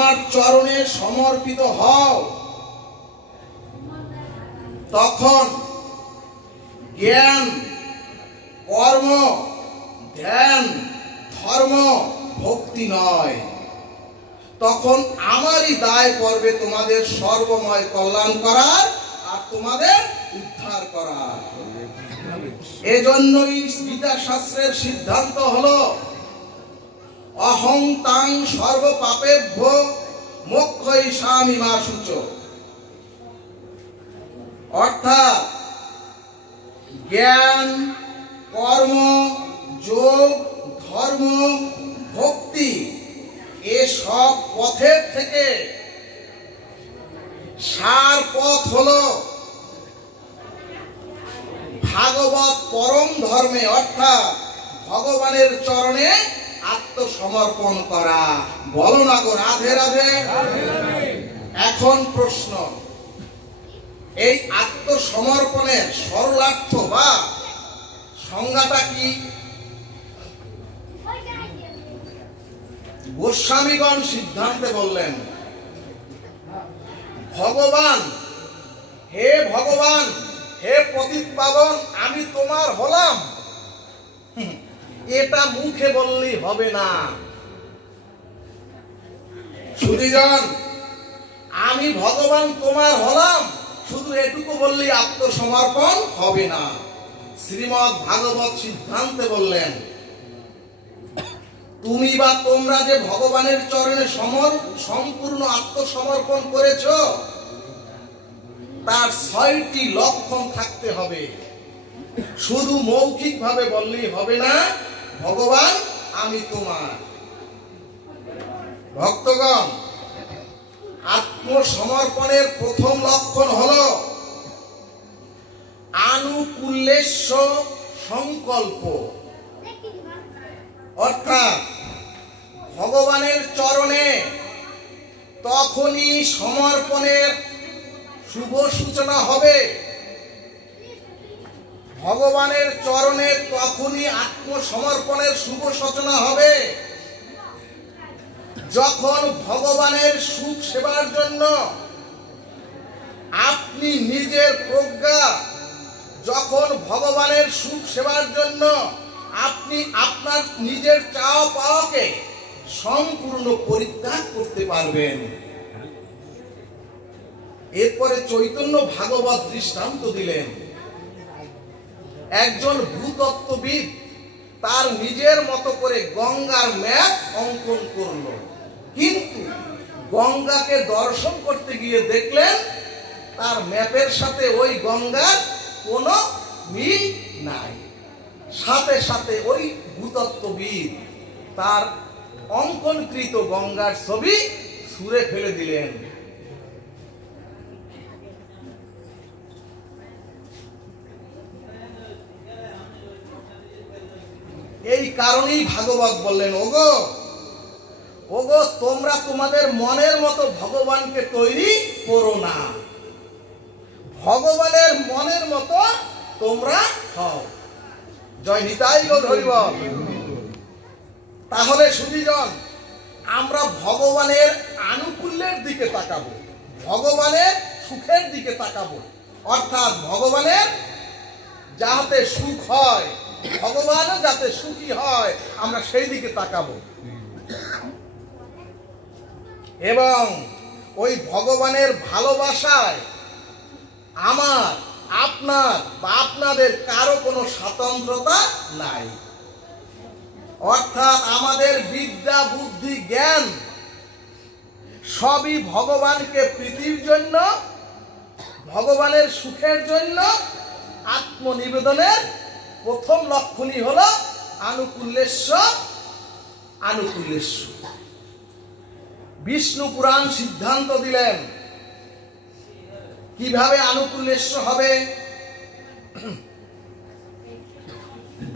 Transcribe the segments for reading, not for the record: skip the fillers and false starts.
আমার চরণে সমর্পিত হও, তখন জ্ঞান, কর্ম, ধ্যান, ধর্ম, ভক্তি নয়, তখন আমারই দায় পড়বে তোমাদের সর্বময় কল্যাণ করার আর তোমাদের উদ্ধার করার। এজন্যই গীতা শাস্ত্রের সিদ্ধান্ত হলো অহং তাং সর্ব পাপেভ্য মোক্ষয়িষ্যামি মা শুচ। অর্থাৎ জ্ঞান, কর্ম, যোগ, ধর্ম, ভক্তি এসব পথের থেকে সার পথ হলো ভাগবত পরম ধর্মে, অর্থাৎ ভগবানের চরণে আত্মসমর্পণ করা। বলো না গো রাধে রাধে। এখন প্রশ্ন, এই আত্মসমর্পণের সরলার্থ বা সংজ্ঞাটা কি? গোস্বামীগণ সিদ্ধান্তে বললেন, ভগবান, হে ভগবান, হে পতিত পাবন, আমি তোমার হলাম, এটা মুখে বললেই হবে না। সুধীজন, আমি ভগবান তোমার হলাম, শুধু এটুকু বললেই আত্মসমর্পণ হবে না। শ্রীমদ্ ভাগবত সিদ্ধান্তে বললেন, তুমি বা তোমরা যে ভগবানের চরণে সম্পূর্ণ আত্মসমর্পণ করেছ, তার 6টি লক্ষণ থাকতে হবে। শুধু মৌখিক ভাবে বললেই হবে না ভগবান আমি তোমার। ভক্তগণ, আত্মসমর্পণের প্রথম লক্ষণ হলো আনুকূল্যেশ সংকল্প। অর্থাৎ ভগবানের চরণে তখনই সমর্পণের শুভ সূচনা হবে, ভগবানের চরণে তখনই আত্মসমর্পণের শুভ সূচনা হবে যখন ভগবানের সুখ সেবার জন্য আপনি নিজের প্রজ্ঞা, যখন ভগবানের সুখ সেবার জন্য আপনি আপনার নিজের চাওয়া পাওয়াকে সম্পূর্ণ পরিত্যাগ করতে পারবেন। এরপরে চৈতন্য ভাগবত দৃষ্টান্ত দিলেন, একজন ভূতত্ত্ববিদ তার নিজের মতো করে গঙ্গার ম্যাপ অঙ্কন করলো, কিন্তু গঙ্গাকে দর্শন করতে গিয়ে দেখলেন তার ম্যাপের সাথে ওই গঙ্গার কোনো মিল নাই। সাথে সাথে ওই ভূতত্ত্ববিদ তার অঙ্কনকৃত গঙ্গার ছবি ছুঁড়ে ফেলে দিলেন। এই কারণেই ভাগবত বললেন, ওগো ওগো তোমরা তোমাদের মনের মতো ভগবানকে তৈরি করো না, ভগবানের মনের মতো তোমরা হও। জয় নিতাই গো হরিবল। তাহলে সুধীজন, আমরা ভগবানের আনুকূল্যের দিকে তাকাবো, ভগবানের সুখের দিকে তাকাবো, অর্থাৎ ভগবানের যাতে সুখ হয়, ভগবানও যাতে সুখী হয়, আমরা সেই দিকে তাকাবো। এবং ওই ভগবানের ভালোবাসায় আমার, আপনার বা আপনাদের কারো কোনো স্বতন্ত্রতা নাই। অর্থাৎ আমাদের বিদ্যা, বুদ্ধি, জ্ঞান সবই ভগবানকে প্রীতির জন্য, ভগবানের সুখের জন্য আত্মনিবেদনের প্রথম লক্ষণই হলো আনুকূল্যেশ। আনুকূল্যেশ বিষ্ণু পুরাণ সিদ্ধান্ত দিলেন কিভাবে আনুকূল্যেশ হবে।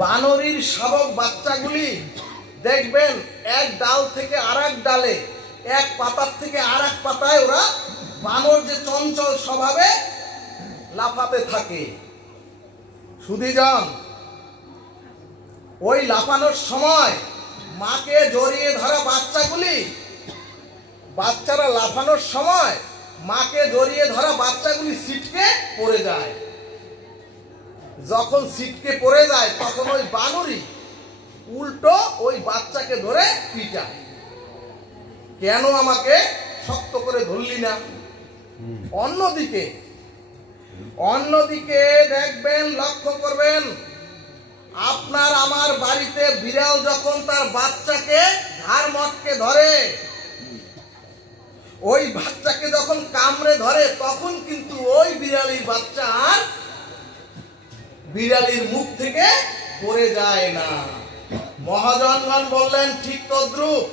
বানরীর শাবক বাচ্চাগুলি দেখবেন এক ডাল থেকে আরেক ডালে, এক পাতার থেকে আরেক পাতায় ওরা বানর যে চঞ্চল স্বভাবে লাফাতে থাকে। সুধীজন, ওই লাফানোর সময় মাকে জড়িয়ে ধরা বাচ্চাগুলি বাচ্চারা লাফানোর সময় মাকে জড়িয়ে ধরা বাচ্চাগুলি ছিটকে পড়ে যায়। যখন ছিটকে পড়ে যায় তখন ওই বানরই উল্টো ওই বাচ্চাকে ধরে পিটায়, কেন আমাকে শক্ত করে ধরলি না। অন্যদিকে দেখবেন, লক্ষ্য করবেন, আপনার আমার বাড়িতে বিড়াল যখন তার বাচ্চাকে ঘাড় মটকে ধরে, ওই বাচ্চাকে যখন কামড়ে ধরে, তখন কিন্তু ওই বিড়ালির বাচ্চা আর বিড়ালির মুখ থেকে পড়ে যায় না। মহাজনগণ বললেন, ঠিক তদ্রূপ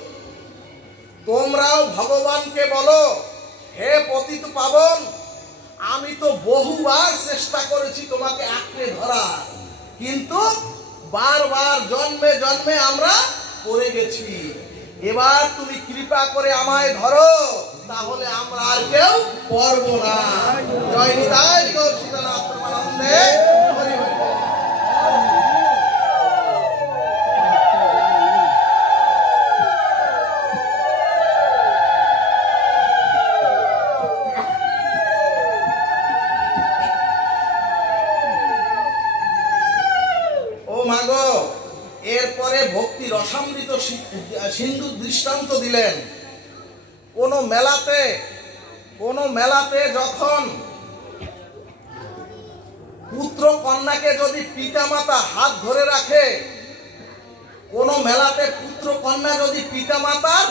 তোমরাও ভগবানকে বলো, হে পতিত পাবন, আমি তো বহুবার চেষ্টা করেছি তোমাকে আঁকড়ে ধরার, কিন্তু বারবার জন্মে জন্মে আমরা পড়ে গেছি। এবার তুমি কৃপা করে আমায় ধরো, তাহলে আমরা আর কেউ পড়ব না। জয় নিতাই গৌর সীতানাথ প্রেমানন্দে। এরপরে ভক্তি রসামৃত সিন্ধু দৃষ্টান্ত দিলেন। কোন মেলাতে যখন পুত্র কন্যাকে যদি পিতামাতা হাত ধরে রাখে, কোন মেলাতে পুত্র কন্যা যদি পিতামাতার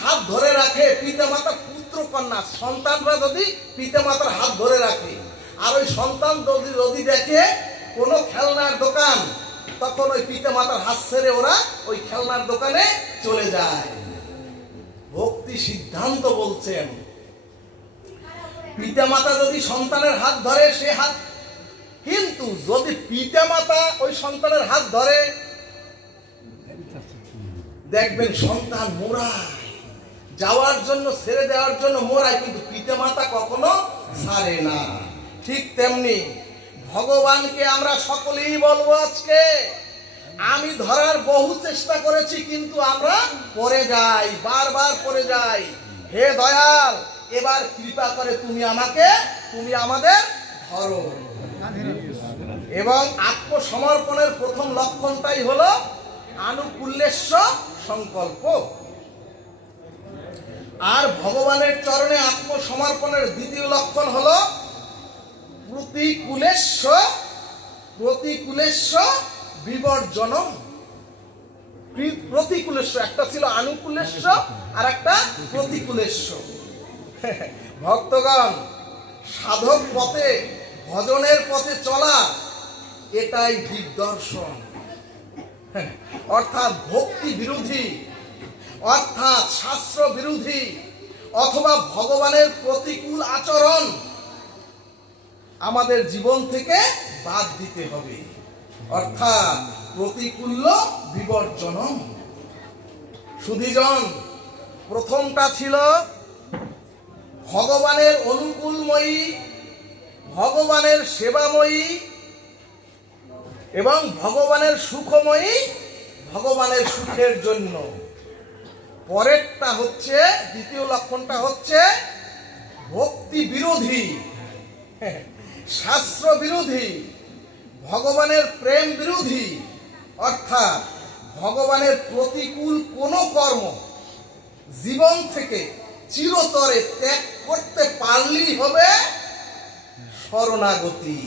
হাত ধরে রাখে, পিতামাতা পুত্র কন্যা সন্তানরা যদি পিতামাতার হাত ধরে রাখে, আর ওই সন্তান যদি দেখে কোন খেলনার দোকান, তখন ওই পিতামাতার হাত ছেড়ে ওরা ওই খেলনার দোকানে চলে যায়। ভক্তি সিদ্ধান্ত বলছেন, পিতামাতা যদি সন্তানের হাত ধরে সে হাত, কিন্তু যদি পিতামাতা ওই সন্তানের হাত ধরে, দেখবেন সন্তান মোড়ায় যাওয়ার জন্য, ছেড়ে দেওয়ার জন্য মোড়ায়, কিন্তু পিতামাতা কখনো ছাড়ে না। ঠিক তেমনি ভগবানকে আমরা সকলেই বলবো, আজকে আমি ধরার বহু চেষ্টা করেছি, কিন্তু আমরা পড়ে যাই, বারবার পড়ে যাই। হে দয়াল, এবার কৃপা করে তুমি আমাদের ধরো। এবং আত্মসমর্পণের প্রথম লক্ষণটাই হলো আনুকূল্যস্য সংকল্প। আর ভগবানের চরণে আত্মসমর্পণের দ্বিতীয় লক্ষণ হলো প্রতিকূলেস্য বিবর্জনম। প্রতিকূলেস্য, একটা ছিল আনুকূলেস্য আর একটা প্রতিকূলেস্য। ভক্তগণ, সাধক পথে, ভজনের পথে চলা, এটাই দিগদর্শন। অর্থাৎ ভক্তি বিরোধী, অর্থাৎ শাস্ত্র বিরোধী অথবা ভগবানের প্রতিকূল আচরণ আমাদের জীবন থেকে বাদ দিতে হবে। অর্থাৎ প্রতিকূল্য বিবর্জনম। সুধীজন, প্রথমটা ছিল ভগবানের অনুকূলময়ী, ভগবানের সেবাময়ী এবং ভগবানের সুখময়ী, ভগবানের সুখের জন্য। পরেরটা হচ্ছে, দ্বিতীয় লক্ষণটা হচ্ছে ভক্তি বিরোধী, শাস্ত্র বিরোধী, ভগবানের প্রেম বিরোধী। অর্থাৎ ভগবানের প্রতিকূল কোন কর্ম জীবন থেকে চিরতরে ত্যাগ করতে পারলেই হবে শরণাগতি।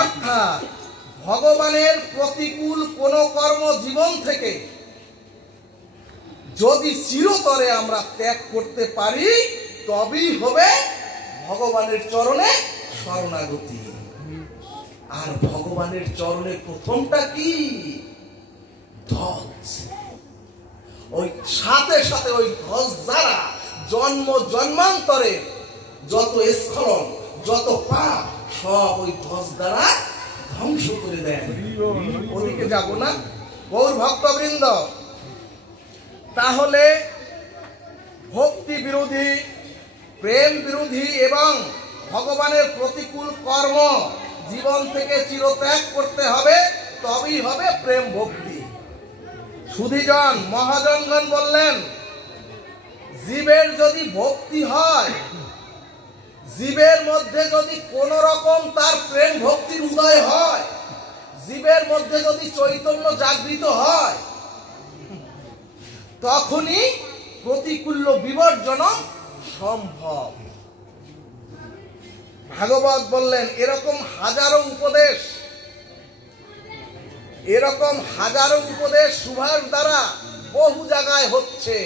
অর্থাৎ ভগবানের প্রতিকূল কোন কর্ম জীবন থেকে যদি চিরতরে আমরা ত্যাগ করতে পারি, তবেই হবে ভগবানের চরণে শরণাগতি। আর ভগবানের চরণে প্রথমটা কি? ধ্বজ। ওই সাথে সাথে ওই ধ্বজ দ্বারা জন্ম জন্মান্তরে যত স্খলন, যত পাপ, সব ওই ধ্বজ দ্বারা ধ্বংস করে দেন। ওদিকে যাব না গৌর ভক্তবৃন্দ। তাহলে ভক্তি বিরোধী, প্রেম বিরোধী এবং ভগবানের প্রতিকূল কর্ম জীবন থেকে চিরত্যাগ করতে হবে, তবেই হবে প্রেম ভক্তি। সুধীজন, মহাজনগণ বললেন, জীবের যদি ভক্তি হয়, জীবের মধ্যে যদি কোন রকম তার প্রেম ভক্তির উদয় হয়, জীবের মধ্যে যদি চৈতন্য জাগৃত হয়, তখনই প্রতিকূল বিবর্জন সম্ভব। ভাগবত বললেন এরকম হাজারো উপদেশ সুভাষ দ্বারা বহু জায়গায় হচ্ছে,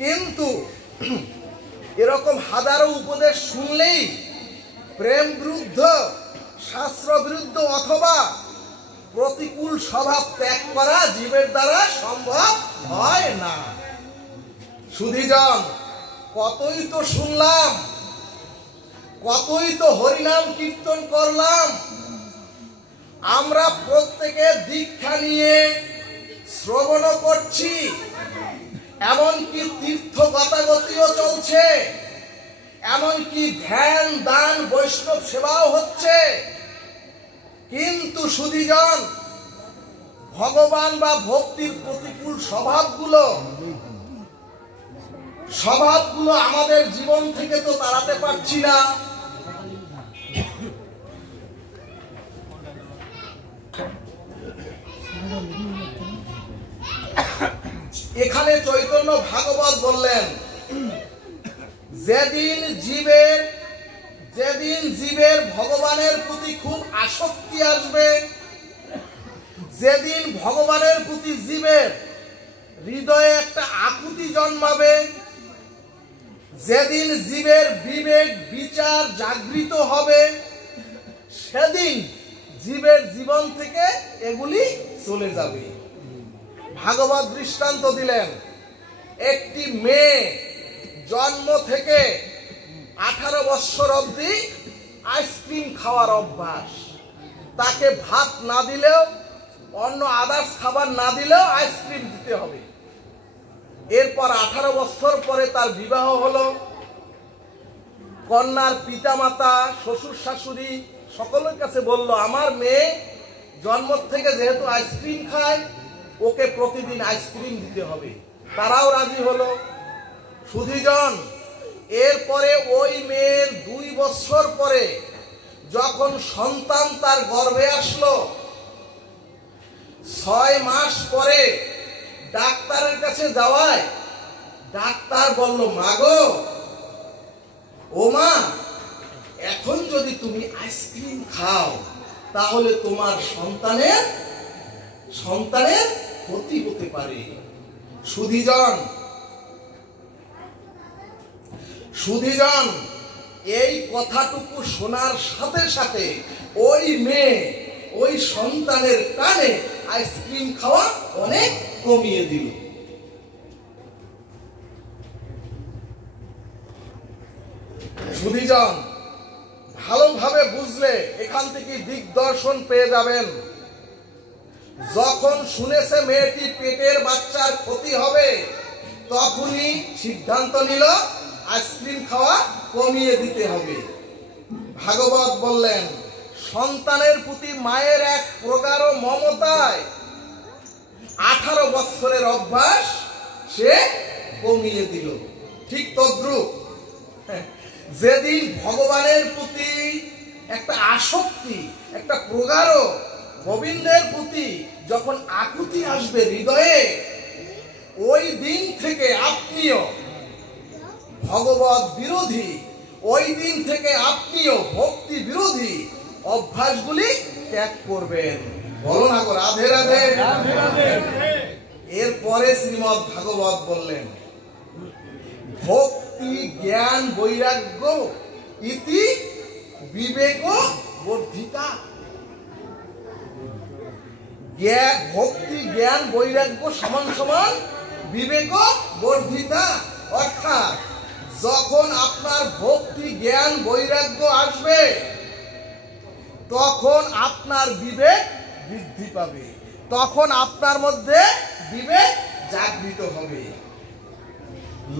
কিন্তু এরকম হাজারো উপদেশ শুনলেই প্রেম বিরুদ্ধ, শাস্ত্র বিরুদ্ধ অথবা প্রতিকূল স্বভাব ত্যাগ করা জীবের দ্বারা সম্ভব হয় না। সুধীজন, কতই তো শুনলাম, কতই তো হরিনাম কীর্তন করলাম, আমরা প্রত্যেকে দীক্ষা নিয়ে শ্রবণ করছি, এমনকি তীর্থ গতাগতিও চলছে, এমনকি ধ্যান দান বৈষ্ণব সেবাও হচ্ছে, কিন্তু সুধীজন ভগবান বা ভক্তির প্রতিকূল স্বভাবগুলো আমাদের জীবন থেকে তো তাড়াতে পারছি না। এখানে চৈতন্য ভাগবত বললেন যেদিন জীবের ভগবানের প্রতি খুব আসক্তি আসবে, যেদিন ভগবানের প্রতি জীবের হৃদয়ে একটা আকুতি জন্মাবে, যেদিন জীবের বিবেক বিচার জাগৃত হবে, সেদিন জীবের জীবন থেকে এগুলি চলে যাবে। ভাগবত দৃষ্টান্ত দিলেন, একটি মেয়ে জন্ম থেকে 18 বছর অবধি আইসক্রিম খাওয়ার অভ্যাস, তাকে ভাত না দিলেও, অন্য আদার্স খাবার না দিলেও আইসক্রিম দিতে হবে। এরপর 18 বছর পরে তার বিবাহ হলো, কন্যার পিতামাতা শ্বশুর শাশুড়ি সকলের কাছে বলল আমার মেয়ে জন্ম থেকে যেহেতু আইসক্রিম খায়, ওকে প্রতিদিন আইসক্রিম দিতে হবে। তারাও রাজি হলো। সুধীজন, এরপরে ওই মেয়ের 2 বছর পরে যখন সন্তান তার গর্ভে আসলো, 6 মাস পরে ডাক্তারের কাছে যাওয়ায় ডাক্তার বলল মাগো, ও মা, এখন যদি তুমি আইসক্রিম খাও তাহলে তোমার সন্তানের ক্ষতি হতে পারে। সুধীজন, এই কথাটুকু শোনার সাথে সাথে ওই মেয়ে ওই সন্তানের কানে আইসক্রিম খাওয়া অনেক কমিয়ে দিল। সুধীজন, ভালোভাবে বুঝলে এখান থেকে দিগদর্শন পেয়ে যাবেন। যখন শুনেছে মেয়েটি পেটের বাচ্চার ক্ষতি হবে, তখনই সিদ্ধান্ত নিল আইসক্রিম খাওয়া কমিয়ে দিতে হবে। ভাগবত বললেন সন্তানের প্রতি মায়ের এক প্রগাঢ় মমতায় 18 বছরের অভ্যাস সে কমিয়ে দিল। ঠিক তদ্রূপ যেদিন ভগবানের প্রতি একটা আসক্তি, একটা প্রগাঢ় গোবিন্দের প্রতি যখন আকুতি আসবে হৃদয়ে, ওই দিন থেকে আপনিও ভগবত বিরোধী, ওই দিন থেকে আপনিও ভক্তি বিরোধী অভ্যাসগুলি ত্যাগ করবেন। বলো না গো রাধে রাধে। এরপরে শ্রীমদ্ ভাগবত বললেন ভক্তি জ্ঞান বৈরাগ্য ইতি বিবেক বর্ধিতা। ভক্তি জ্ঞান বৈরাগ্য সমান সমান বিবেক বর্ধিতা। অর্থাৎ যখন আপনার ভক্তি জ্ঞান বৈরাগ্য আসবে, তখন আপনার বিবেক বৃদ্ধি পাবে, তখন আপনার মধ্যে বিবেক জাগৃত হবে।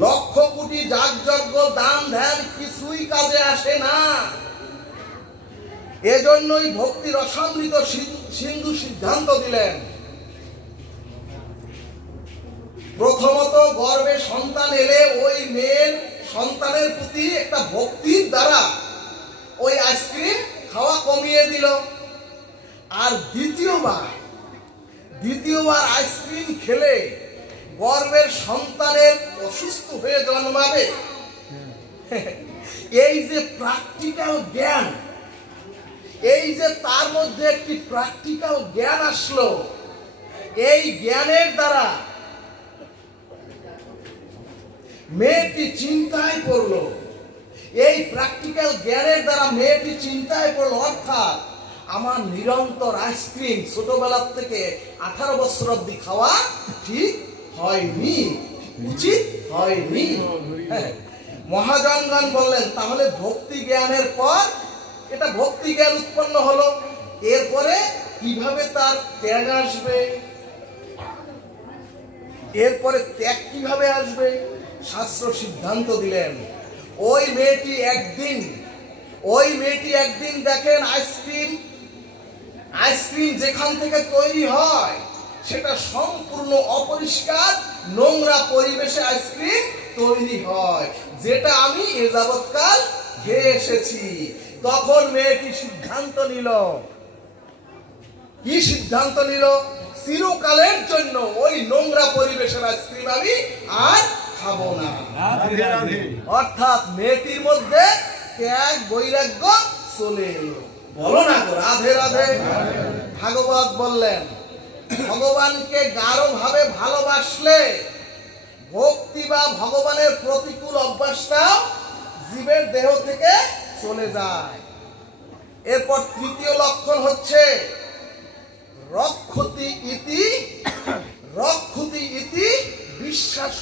লক্ষ কোটি যাগযজ্ঞ দান ধ্যান কিছুই কাজে আসে না। এজন্যই ভক্তি রসামৃত সিন্ধু সিদ্ধান্ত দিলেন প্রথমত গর্ভে সন্তান এলে ওই সন্তানের প্রতি একটা ভক্তির দ্বারা ওই আইসক্রিম খাওয়া কমিয়ে দিল। আর দ্বিতীয়বার আইসক্রিম খেলে গর্ভের সন্তানের অসুস্থ হয়ে জন্মাবে। এই যে প্র্যাকটিক্যাল জ্ঞান, এই যে তার মধ্যে একটি প্র্যাকটিক্যাল জ্ঞান আসলো, এই জ্ঞানের দ্বারা মেয়েটি চিন্তায় পড়লো। এই প্র্যাকটিক্যাল জ্ঞানের দ্বারা মেয়েটি চিন্তায় পড়লো, অর্থাৎ আমার নিরন্তর আইসক্রিম ছোটবেলার থেকে 18 বছর অবধি খাওয়া ঠিক হয়নি, উচিত হয়নি। মহাজনগণ বললেন, তাহলে ভক্তি জ্ঞানের পর এটা ভক্তি জ্ঞান উৎপন্ন হলো, এরপরে কিভাবে তার ত্যাগ আসবে, এরপরে ত্যাগ কিভাবে আসবে? শাস্ত্র সিদ্ধান্ত দিলেন, ওই মেয়েটি একদিন দেখেন আইসক্রিম যেখান থেকে তৈরি হয় সেটা সম্পূর্ণ অপরিষ্কার নোংরা পরিবেশে আইসক্রিম তৈরি হয়, যেটা আমি এ যাবৎকাল খেয়ে এসেছি। তখন মেয়েটি সিদ্ধান্ত নিল, কি সিদ্ধান্ত নিল? চিরকালের জন্য ওই নোংরা পরিবেশের আইসক্রিম আমি আর খাবো না। অর্থাৎ মেয়েটির মধ্যে ত্যাগ বৈরাগ্য চলে এলো। বলো না গো রাধে রাধে। ভাগবত বললেন, ভগবানকে গাঢ় ভাবে ভালোবাসলে ভক্তি বা ভগবানের প্রতিকূল অভ্যাসটাও জীবের দেহ থেকে চলে যায়। এরপর তৃতীয় লক্ষণ হচ্ছে রক্ষতি ইতি বিশ্বাস,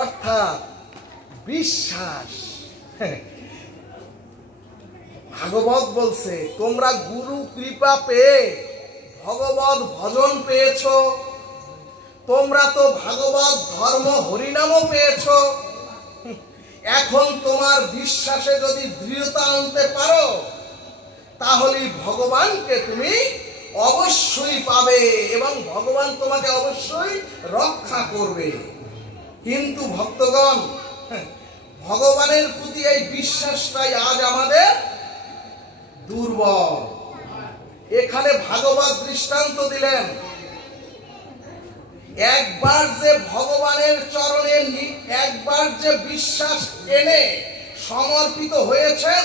অর্থাৎ বিশ্বাস। ভাগবত বলছে, তোমরা গুরু কৃপা পেয়ে ভগবত ভজন পেয়েছ, তোমরা তো ভাগবত ধর্ম হরিনামও পেয়েছ। এখন তোমার বিশ্বাসে যদি দৃঢ়তা আনতে পারো, তাহলে ভগবানকে তুমি অবশ্যই পাবে এবং ভগবান তোমাকে অবশ্যই রক্ষা করবে। কিন্তু ভক্তগণ, ভগবানের প্রতি এই বিশ্বাসটাই আজ আমাদের দুর্বল। এখানে ভাগবত দৃষ্টান্ত দিলেন, একবার যে ভগবানের চরণে একবার যে বিশ্বাস এনে সমর্পিত হয়েছেন,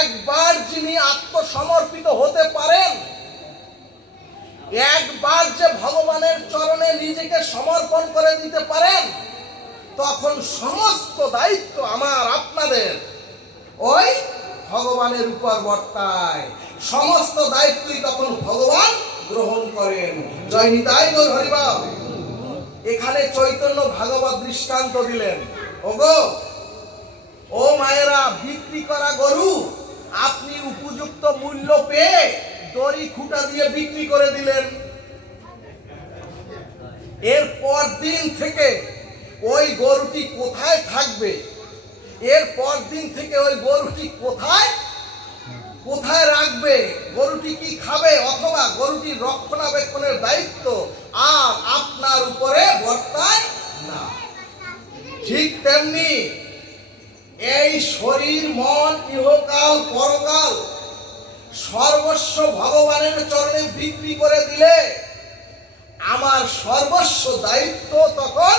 একবার যিনি আত্মসমর্পিত হতে পারেন, একবার যে ভগবানের চরণে নিজেকে সমর্পণ করে দিতে পারেন, তখন সমস্ত দায়িত্ব আমার আপনাদের ওই ভগবানের উপর বর্তায়। সমস্ত দায়িত্বই তখন ভগবান গ্রহণ করেন। জয় নিতাই গৌর হরিবল। এখানে চৈতন্য ভাগবত দৃষ্টান্ত দিলেন, ওগো ও মায়েরা, বিক্রি করা গরু আপনি উপযুক্ত মূল্য পেয়ে দড়ি খুঁটা দিয়ে বিক্রি করে দিলেন। এরপর দিন থেকে ওই গরুটি কোথায় থাকবে, এরপর দিন থেকে ওই গরুটি কোথায় রাখবে, গরুটি কি খাবে, অথবা গরুটির রক্ষণাবেক্ষণের দায়িত্ব আর আপনার উপরে বর্তায় না। ঠিক তেমনি এই শরীর মন ইহকাল পরকাল সর্বস্ব ভগবানের চরণে বিক্রি করে দিলে আমার সর্বস্ব দায়িত্ব তখন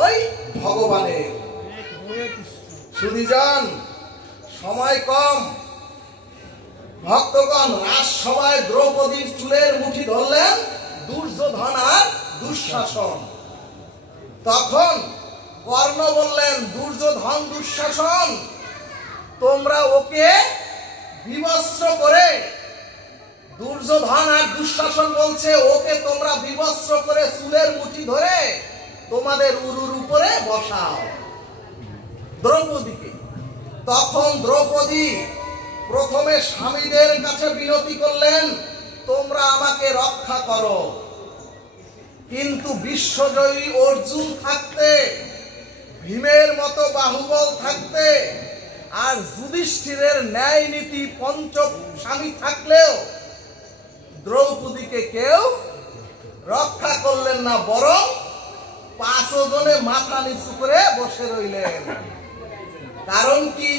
ওই ভগবানের। সুধীজন, সময় কম। ভক্তগণ, রাজসভায় দ্রৌপদীর চুলের মুঠি ধরলেন দুর্যোধন আর দুঃশাসন। তখন কর্ণ বললেন, দুর্যোধন দুঃশাসন, তোমরা ওকে বিবস্ত্র করে, দুর্যোধন আর দুঃশাসন বলছে ওকে তোমরা বিবস্ত্র করে চুলের মুঠি ধরে তোমাদের উরুর উপরে বসাও দ্রৌপদীকে। তখন দ্রৌপদী প্রথমে স্বামীদের কাছে বিনতি করলেন, তোমরা আমাকে রক্ষা করো। কিন্তু বিশ্বজয়ী অর্জুন থাকতে, ভীমের মতো বাহুবল থাকতে, আর যুধিষ্ঠিরের ন্যায় নীতি পঞ্চম স্বামী থাকলেও দ্রৌপদীকে কেউ রক্ষা করলেন না, বরং 5 জনে মাথা নিচু করে বসে রইলেন। কারণ কি?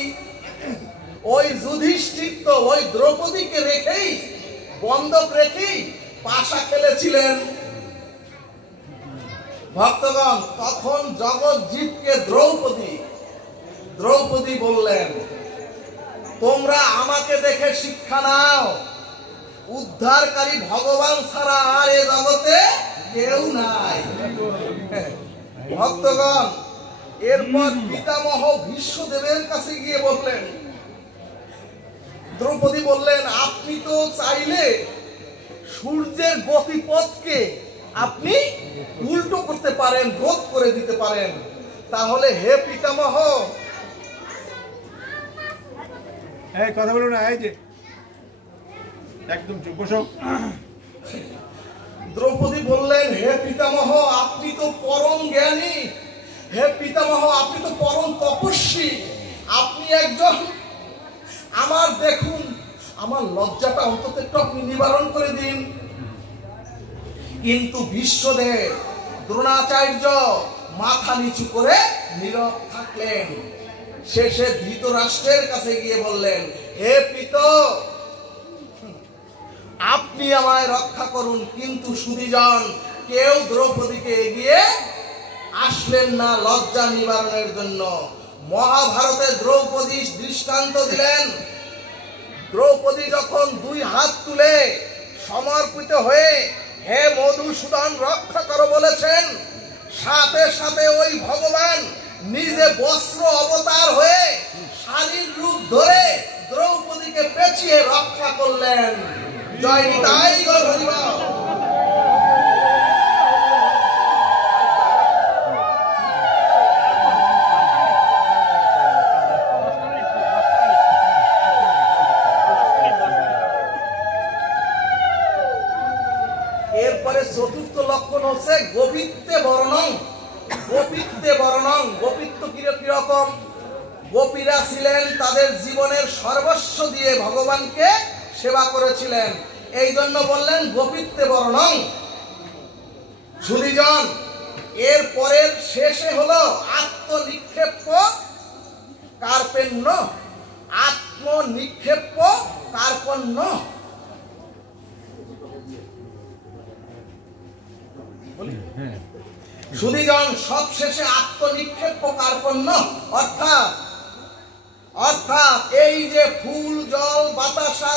ওই যুধিষ্ঠির তো ওই দ্রৌপদীকে রেখেই, বন্ধক রেখেই পাশা খেলেছিলেন। ভক্তগণ, তখন জগৎজীবকে দ্রৌপদী বললেন, তোমরা আমাকে দেখে শিক্ষা নাও, উদ্ধারকারী ভগবান ছাড়া আর এ জগতে কেউ নাই। ভক্তগণ, এরপর পিতামহ ভীষ্মদেবের কাছে গিয়ে বললেন, দ্রৌপদী বললেন, আপনি তো চাইলে সূর্যের গতিপথকে আপনি উল্টো করতে পারেন, রোধ করে দিতে পারেন। তাহলে হে পিতামহ, এই কথা বলো না, এই যে একদম চুপ বসো। দ্রৌপদী বললেন, হে পিতামহ, আপনি তো পরম জ্ঞানী, হে পিতামহ, আপনি তো পরম তপস্বী, আপনি একজন, আমার দেখুন, আমার লজ্জাটা অন্তত একটু আপনি নিবারণ করে দিন। কিন্তু ভীষ্মদেব, দ্রোণাচার্য মাথা নিচু করে নীরব থাকলেন। শেষে ধৃতরাষ্ট্রের কাছে গিয়ে বললেন, হে পিত, আপনি আমায় রক্ষা করুন। কিন্তু সুধীজন কেউ দ্রৌপদীকে এগিয়ে আসলেন না লজ্জা নিবারণের জন্য। মহাভারতে দ্রৌপদী দৃষ্টান্ত দিলেন। দ্রৌপদী যখন 2 হাত তুলে সমর্পিত হয়ে হে মধুসূদন রক্ষা করো বলেছেন, সাথে সাথে ওই ভগবান নিজে বস্ত্র অবতার হয়ে শালীর রূপ ধরে দ্রৌপদীকে পেঁচিয়ে রক্ষা করলেন। জয় নিতাই গৌর হরি বল। এরপরে চতুর্থ লক্ষণ হচ্ছে গোপিত্বে বর্ণং। গোপিত্ব কিরকম? গোপীরা ছিলেন তাদের জীবনের সর্বস্ব দিয়ে ভগবানকে সেবা করেছিলেন, এই জন্য বললেন গোপিত্বে বর্ণং। সুধীজন, এর পরের শেষে হলো আত্মনিক্ষেপ কার্পণ্য। আত্মনিক্ষেপ কার্পণ্য। সুধীজন, সবশেষে আত্মনিক্ষেপ কার্পণ্য, অর্থাৎ এই যে ফুল, জল, বাতাসা,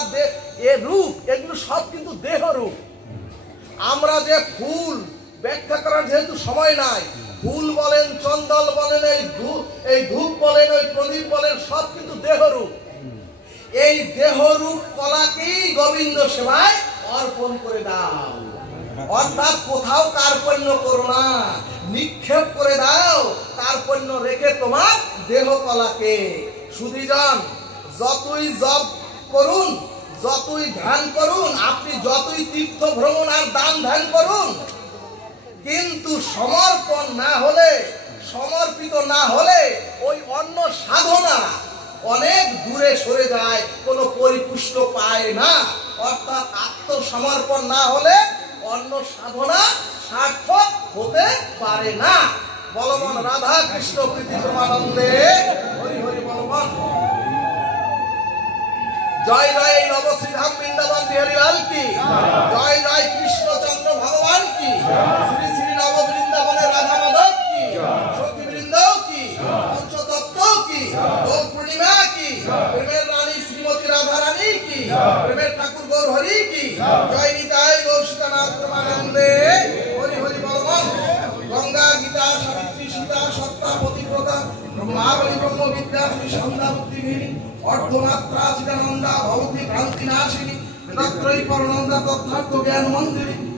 এ রূপ, এগুলো সব কিন্তু দেহ রূপ। আমরা যে ফুল ব্যাখ্যা করার যেহেতু সময় নাই, ফুল বলেন, চন্দন বলেন, এই ধূপ বলেন, ওই প্রদীপ বলেন, সব কিন্তু দেহ রূপ। এই দেহ রূপ কলাকেই গোবিন্দ সেবায় অর্পণ করে দাও। অর্থাৎ কোথাও কার্পণ্য করো না, নিক্ষেপ করে দাও কার্পণ্য রেখে তোমার দেহ কলাকে। সুধীজন, যতই জপ করুন, যতই ধ্যান করুন, আপনি যতই তীর্থ ভ্রমণ আর দান ধ্যান করুন, কিন্তু সমর্পণ না হলে, সমর্পিত না হলে ওই অন্য সাধনা অনেক দূরে সরে যায়, কোনো পরিপুষ্ট পায় না। অর্থাৎ আত্মসমর্পণ না হলে অন্য সাধনা সার্থক হতে পারে না। বলবন রাধা কৃষ্ণ প্রীতি প্রমানন্দে হরি হরি বলবন। জয় জয় নবশ্রীধাম বৃন্দাবন বিহারী লাল কি জয়, জয় কৃষ্ণচন্দ্র ভগবান কি, শ্রী শ্রী নব বৃন্দাবনের রাধা মাধব কি, সখী বৃন্দ কি, পঞ্চতত্ত্ব কি, দোল পূর্ণিমা কি, প্রেমের রানী শ্রীমতী রাধা রানী কি, প্রেমের ঠাকুর গৌর হরি কি, জয় নিতাই গৌর সীতানাথ প্রমানন্দে হরি হরি বলবন। গঙ্গা, গীতা, সাবিত্রী, সীতা, সত্তা, পতিব্রতা, ব্রহ্মাবলী, ব্রহ্মবিদ্যা, শ্রী সন্ধ্যা বুদ্ধিহীনী, অর্ধমাত্রা চিদানন্দা, ভবতী ভ্রান্তি নাশিনী, বেদাত্রয়ী পরনন্দা, তথার্থ জ্ঞান মন্দিরী।